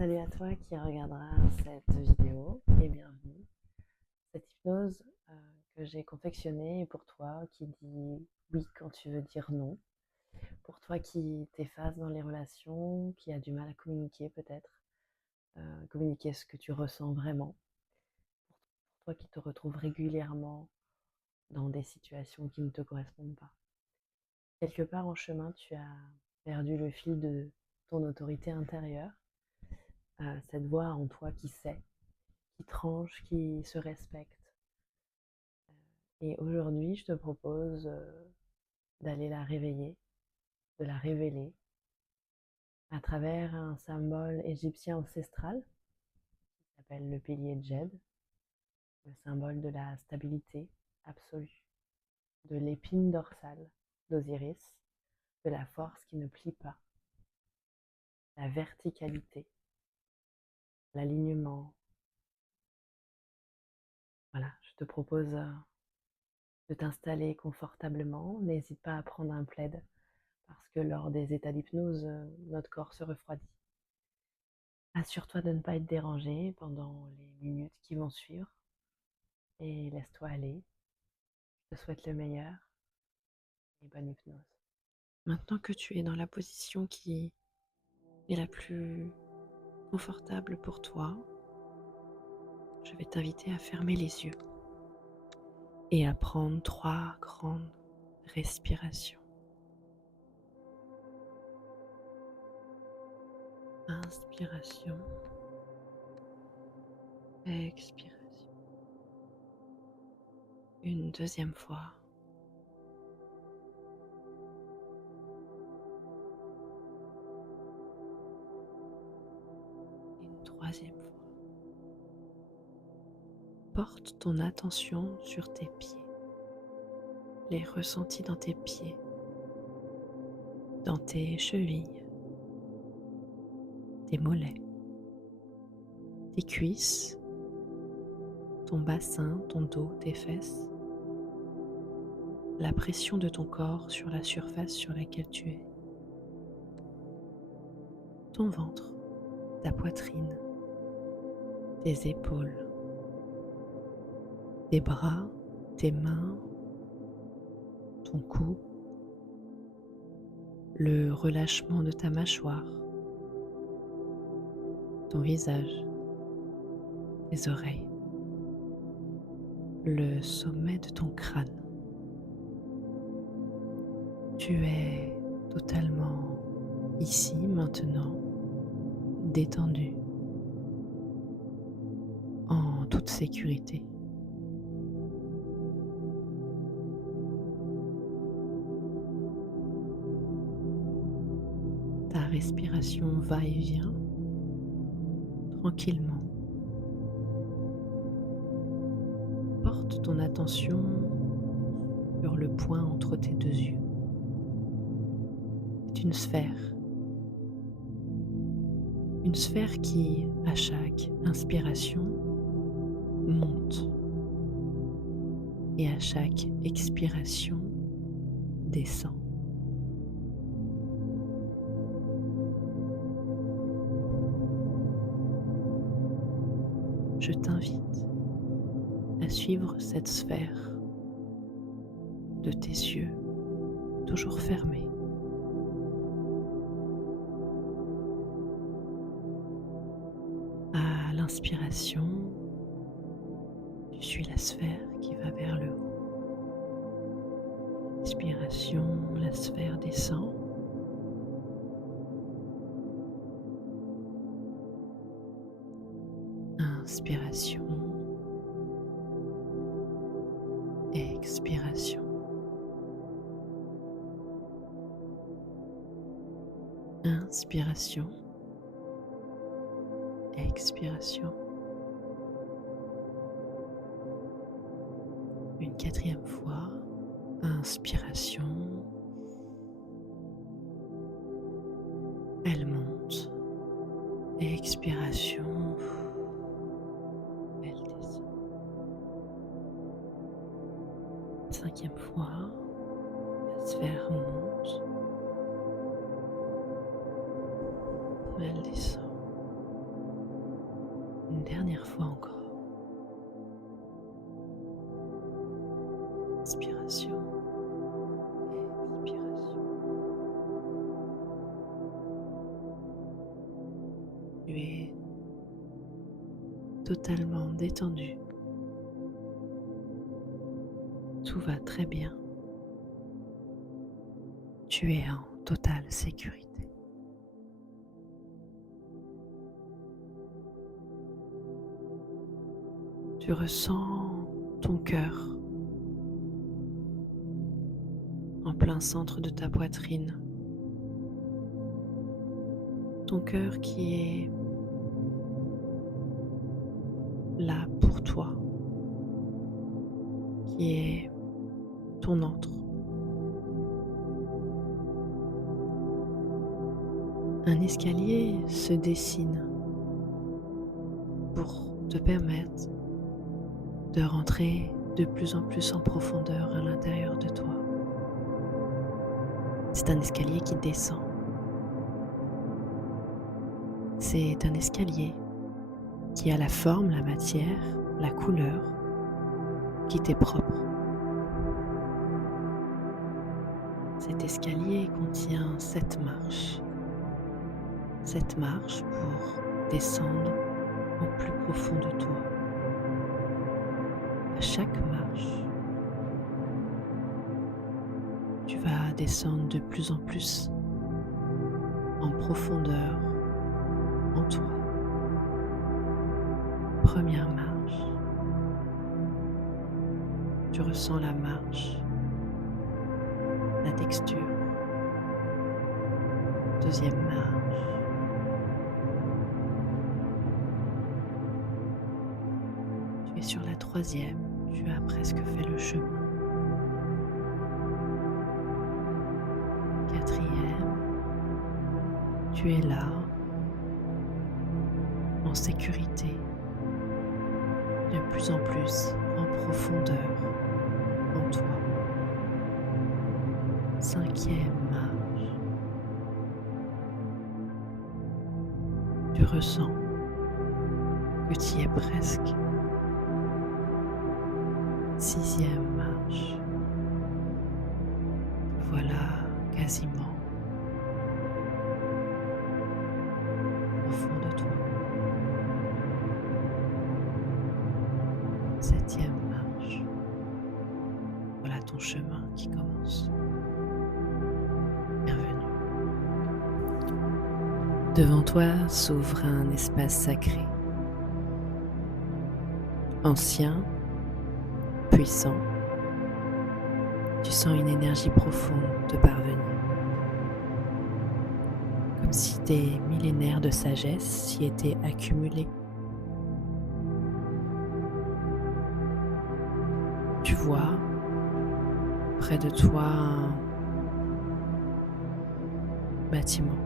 Salut à toi qui regardera cette vidéo et bienvenue. Cette hypnose que j'ai confectionnée est pour toi qui dis oui quand tu veux dire non, pour toi qui t'efface dans les relations, qui a du mal à communiquer peut-être, communiquer ce que tu ressens vraiment, pour toi qui te retrouve régulièrement dans des situations qui ne te correspondent pas. Quelque part en chemin, tu as perdu le fil de ton autorité intérieure, cette voix en toi qui sait, qui tranche, qui se respecte. Et aujourd'hui, je te propose d'aller la réveiller, de la révéler à travers un symbole égyptien ancestral qui s'appelle le pilier Djed, le symbole de la stabilité absolue, de l'épine dorsale d'Osiris, de la force qui ne plie pas, la verticalité, l'alignement. Voilà, je te propose de t'installer confortablement. N'hésite pas à prendre un plaid parce que lors des états d'hypnose, notre corps se refroidit. Assure-toi de ne pas être dérangé pendant les minutes qui vont suivre et laisse-toi aller. Je te souhaite le meilleur et bonne hypnose. Maintenant que tu es dans la position qui est la plus confortable pour toi, je vais t'inviter à fermer les yeux et à prendre 3 grandes respirations. Inspiration, expiration. Une deuxième fois. Une troisième fois. Porte ton attention sur tes pieds, les ressentis dans tes pieds, dans tes chevilles, tes mollets, tes cuisses, ton bassin, ton dos, tes fesses, la pression de ton corps sur la surface sur laquelle tu es, ton ventre, ta poitrine, tes épaules, tes bras, tes mains, ton cou, le relâchement de ta mâchoire, ton visage, tes oreilles, le sommet de ton crâne. Tu es totalement ici, maintenant, détendu, en toute sécurité. Ta respiration va et vient tranquillement. Porte ton attention sur le point entre tes deux yeux. C'est une sphère qui, à chaque inspiration, monte et à chaque expiration, descend. Je t'invite à suivre cette sphère de tes yeux, toujours fermés. À l'inspiration, tu suis la sphère qui va vers le haut. Expiration, la sphère descend. Inspiration, expiration. Inspiration, expiration. Une quatrième fois, inspiration. Elle monte. Expiration. Elle descend. Cinquième fois, la sphère monte. Elle descend. Une dernière fois encore. Inspiration, expiration. Tu es totalement détendu. Tout va très bien. Tu es en totale sécurité. Tu ressens ton cœur en plein centre de ta poitrine. Ton cœur qui est là pour toi, qui est ton antre. Un escalier se dessine pour te permettre de rentrer de plus en plus en profondeur à l'intérieur de toi. C'est un escalier qui descend. C'est un escalier qui a la forme, la matière, la couleur qui t'est propre. Cet escalier contient 7 marches. 7 marches pour descendre au plus profond de toi. À chaque marche, tu vas descendre de plus en plus en profondeur en toi. Première marche, tu ressens la marche, la texture. Deuxième marche, tu es sur la troisième, tu as presque fait le chemin. Quatrième, tu es là, en sécurité, de plus en plus en profondeur en toi. Cinquième marche, tu ressens que tu y es presque. Sixième marche, voilà quasiment au fond de toi. Septième marche, voilà ton chemin qui commence. Bienvenue. Devant toi s'ouvre un espace sacré, ancien, puissant. Tu sens une énergie profonde te parvenir, comme si des millénaires de sagesse s'y étaient accumulés. Tu vois près de toi un bâtiment.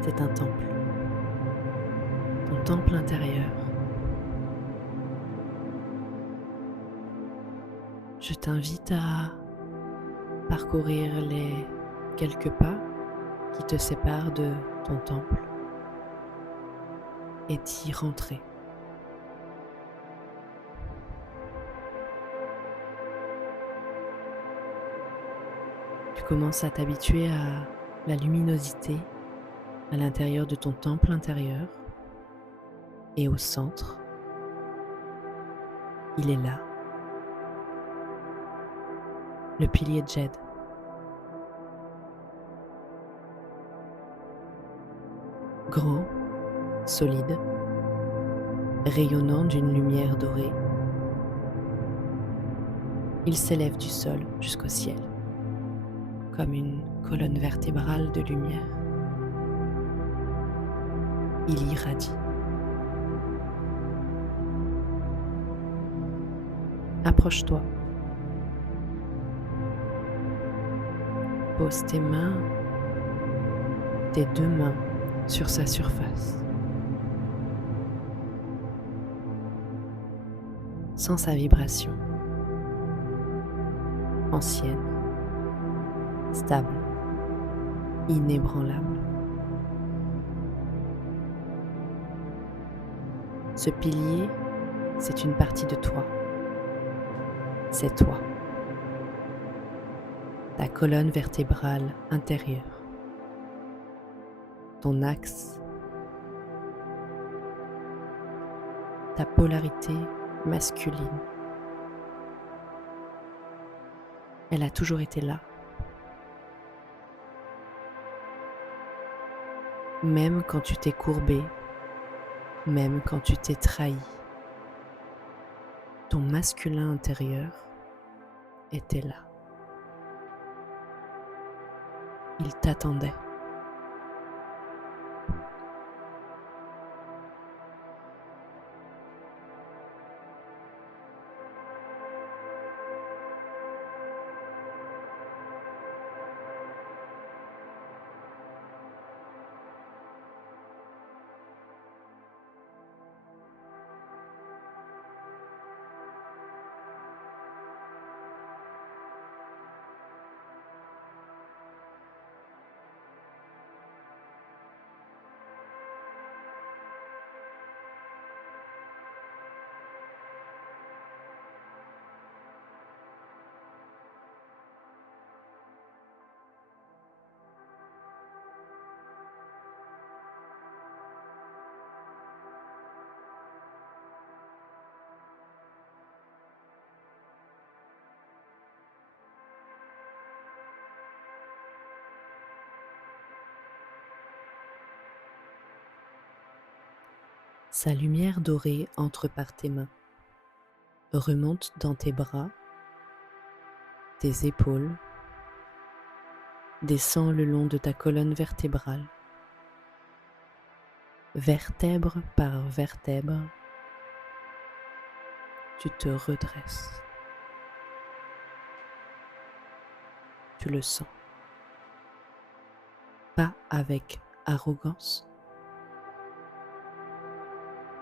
C'est un temple. Ton temple intérieur. Je t'invite à parcourir les quelques pas qui te séparent de ton temple et d'y rentrer. Tu commences à t'habituer à la luminosité à l'intérieur de ton temple intérieur et au centre. Il est là. Le pilier Jed. Grand, solide, rayonnant d'une lumière dorée, il s'élève du sol jusqu'au ciel, comme une colonne vertébrale de lumière. Il irradie. Approche-toi. Pose tes mains, tes 2 mains sur sa surface. Sens sa vibration. Ancienne, stable, inébranlable. Ce pilier, c'est une partie de toi. C'est toi, ta colonne vertébrale intérieure, ton axe, ta polarité masculine. Elle a toujours été là. Même quand tu t'es courbé, même quand tu t'es trahi, ton masculin intérieur était là. Il t'attendait. Sa lumière dorée entre par tes mains, remonte dans tes bras, tes épaules, descend le long de ta colonne vertébrale, vertèbre par vertèbre, tu te redresses. Tu le sens. Pas avec arrogance,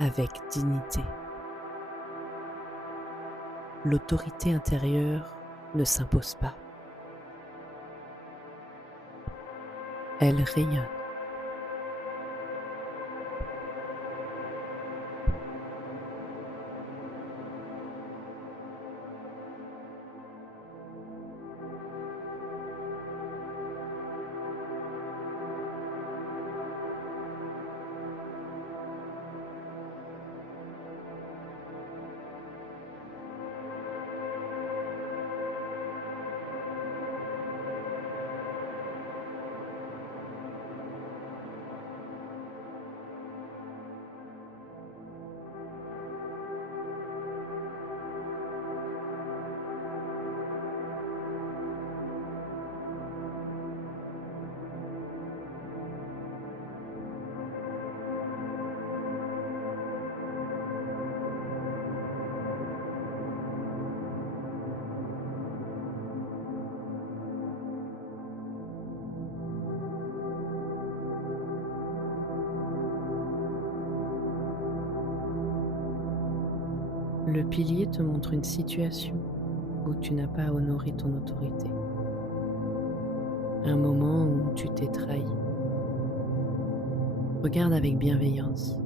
avec dignité. L'autorité intérieure ne s'impose pas. Elle rayonne. Le pilier te montre une situation où tu n'as pas honoré ton autorité. Un moment où tu t'es trahi. Regarde avec bienveillance,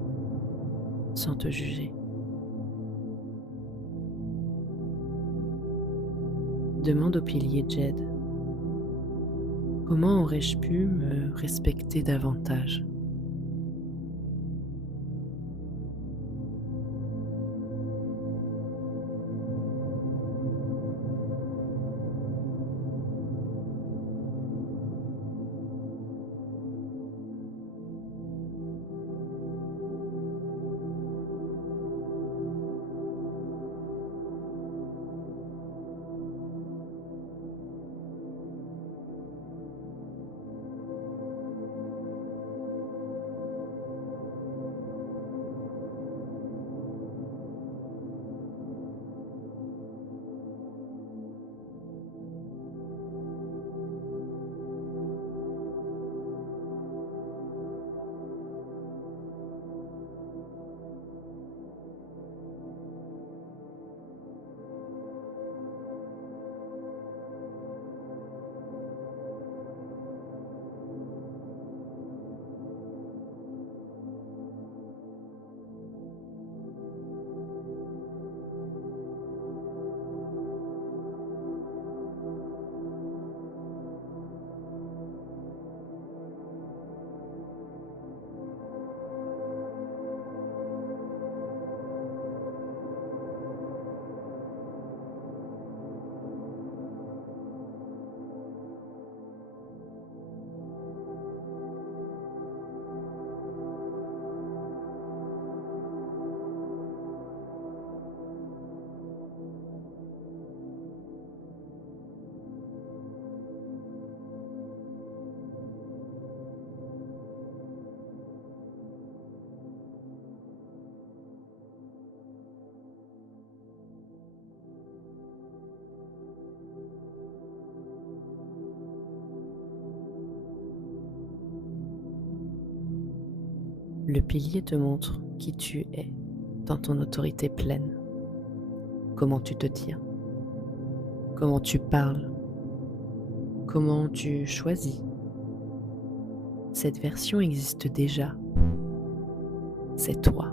sans te juger. Demande au pilier Jed, comment aurais-je pu me respecter davantage ? Le pilier te montre qui tu es dans ton autorité pleine, comment tu te tiens, comment tu parles, comment tu choisis. Cette version existe déjà, c'est toi.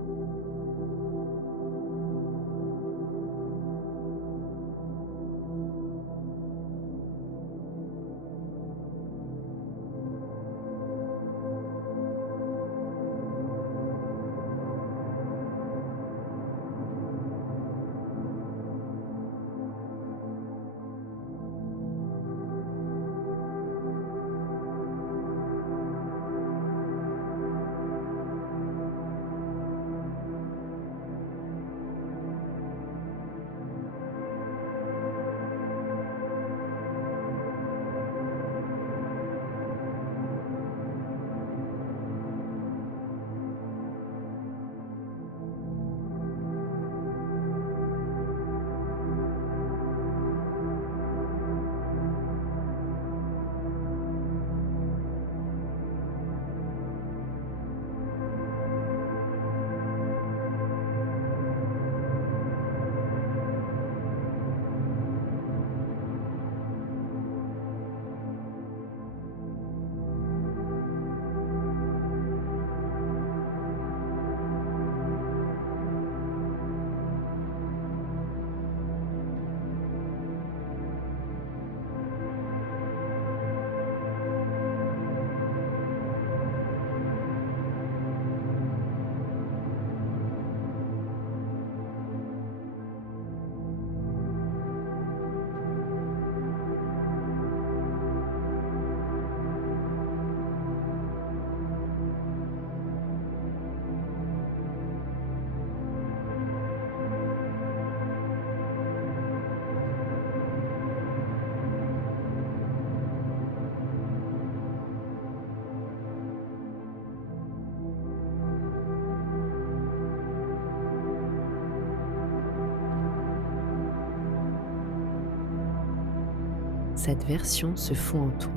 Cette version se fond en toi.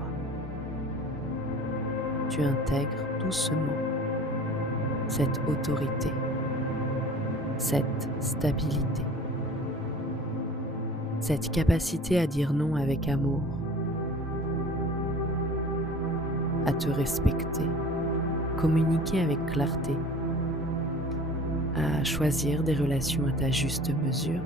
Tu intègres doucement cette autorité, cette stabilité, cette capacité à dire non avec amour, à te respecter, communiquer avec clarté, à choisir des relations à ta juste mesure.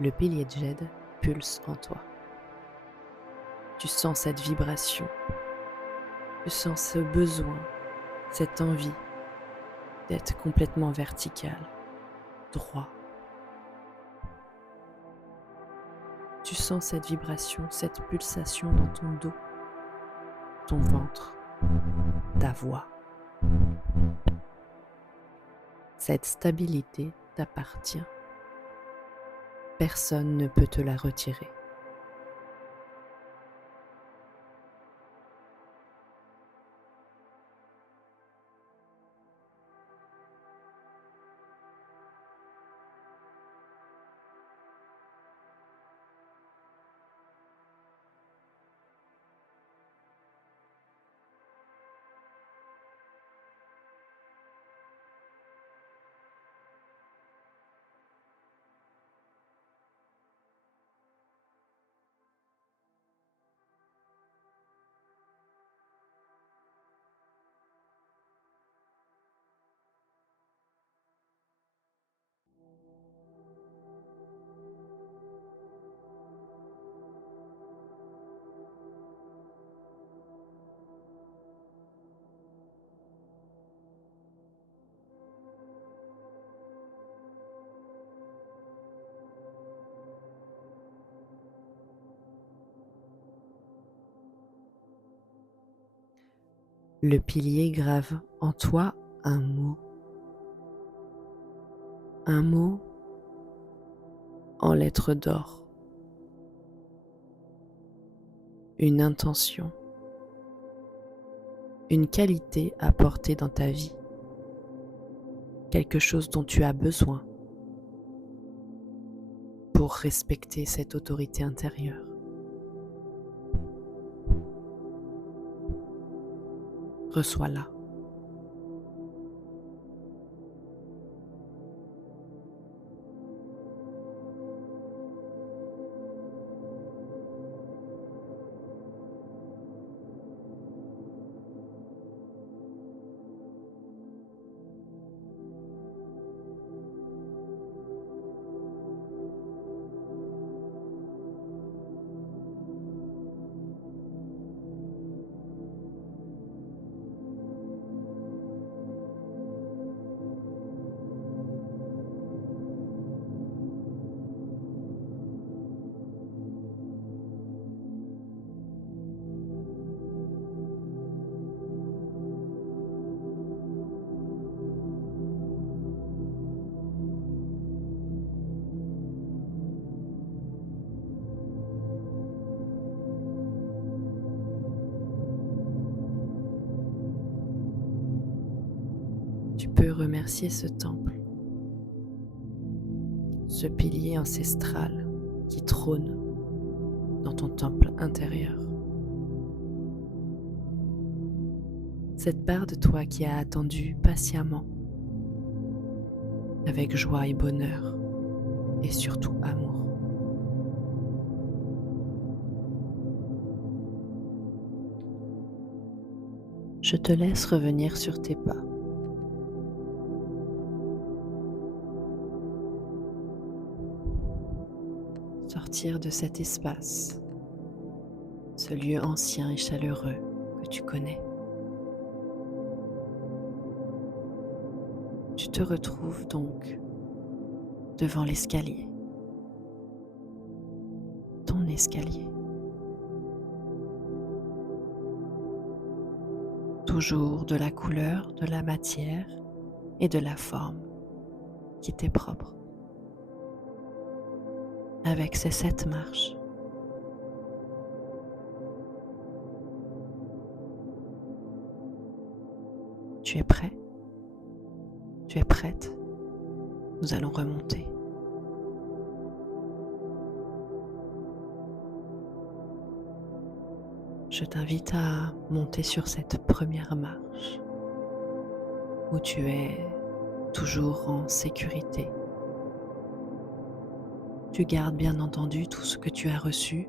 Le pilier de jade pulse en toi. Tu sens cette vibration, tu sens ce besoin, cette envie d'être complètement vertical, droit. Tu sens cette vibration, cette pulsation dans ton dos, ton ventre, ta voix. Cette stabilité t'appartient. Personne ne peut te la retirer. Le pilier grave en toi un mot en lettres d'or, une intention, une qualité à porter dans ta vie, quelque chose dont tu as besoin pour respecter cette autorité intérieure. Reçois-la. Tu peux remercier ce temple, ce pilier ancestral qui trône dans ton temple intérieur. Cette part de toi qui a attendu patiemment, avec joie et bonheur, et surtout amour. Je te laisse revenir sur tes pas. Sortir de cet espace, ce lieu ancien et chaleureux que tu connais. Tu te retrouves donc devant l'escalier, ton escalier. Toujours de la couleur, de la matière et de la forme qui t'est propre. Avec ces 7 marches. Tu es prêt? Tu es prête? Nous allons remonter. Je t'invite à monter sur cette première marche où tu es toujours en sécurité. Tu gardes bien entendu tout ce que tu as reçu.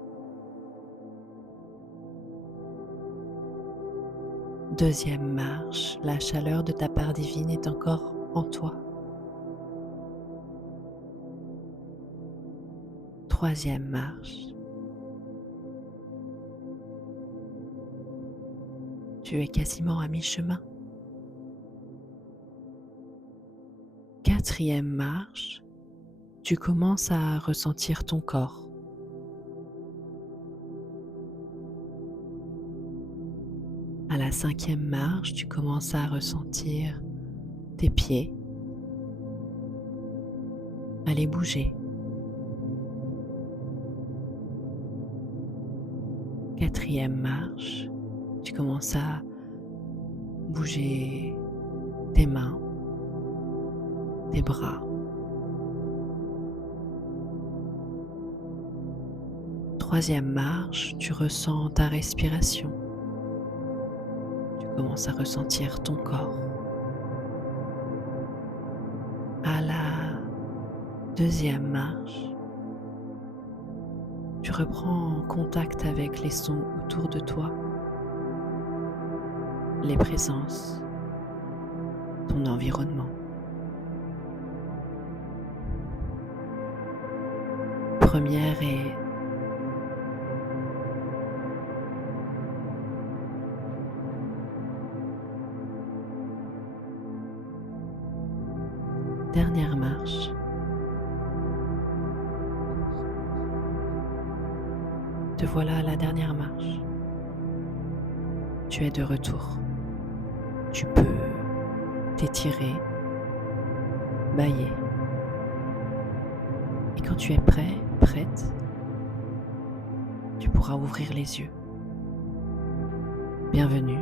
Deuxième marche, la chaleur de ta part divine est encore en toi. Troisième marche. Tu es quasiment à mi-chemin. 4e marche, tu commences à ressentir ton corps. À la 5e marche, tu commences à ressentir tes pieds, à les bouger. 4e marche, tu commences à bouger tes mains, tes bras. 3e marche, tu ressens ta respiration. Tu commences à ressentir ton corps. À la 2e marche, tu reprends contact avec les sons autour de toi, les présences, ton environnement. Première et dernière marche. Te voilà à la dernière marche. Tu es de retour. Tu peux t'étirer, bâiller. Et quand tu es prêt, prête, tu pourras ouvrir les yeux. Bienvenue.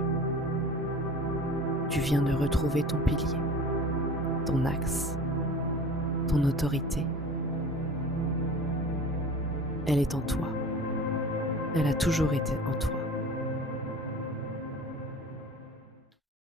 Tu viens de retrouver ton pilier, ton axe, ton autorité. Elle est en toi. Elle a toujours été en toi.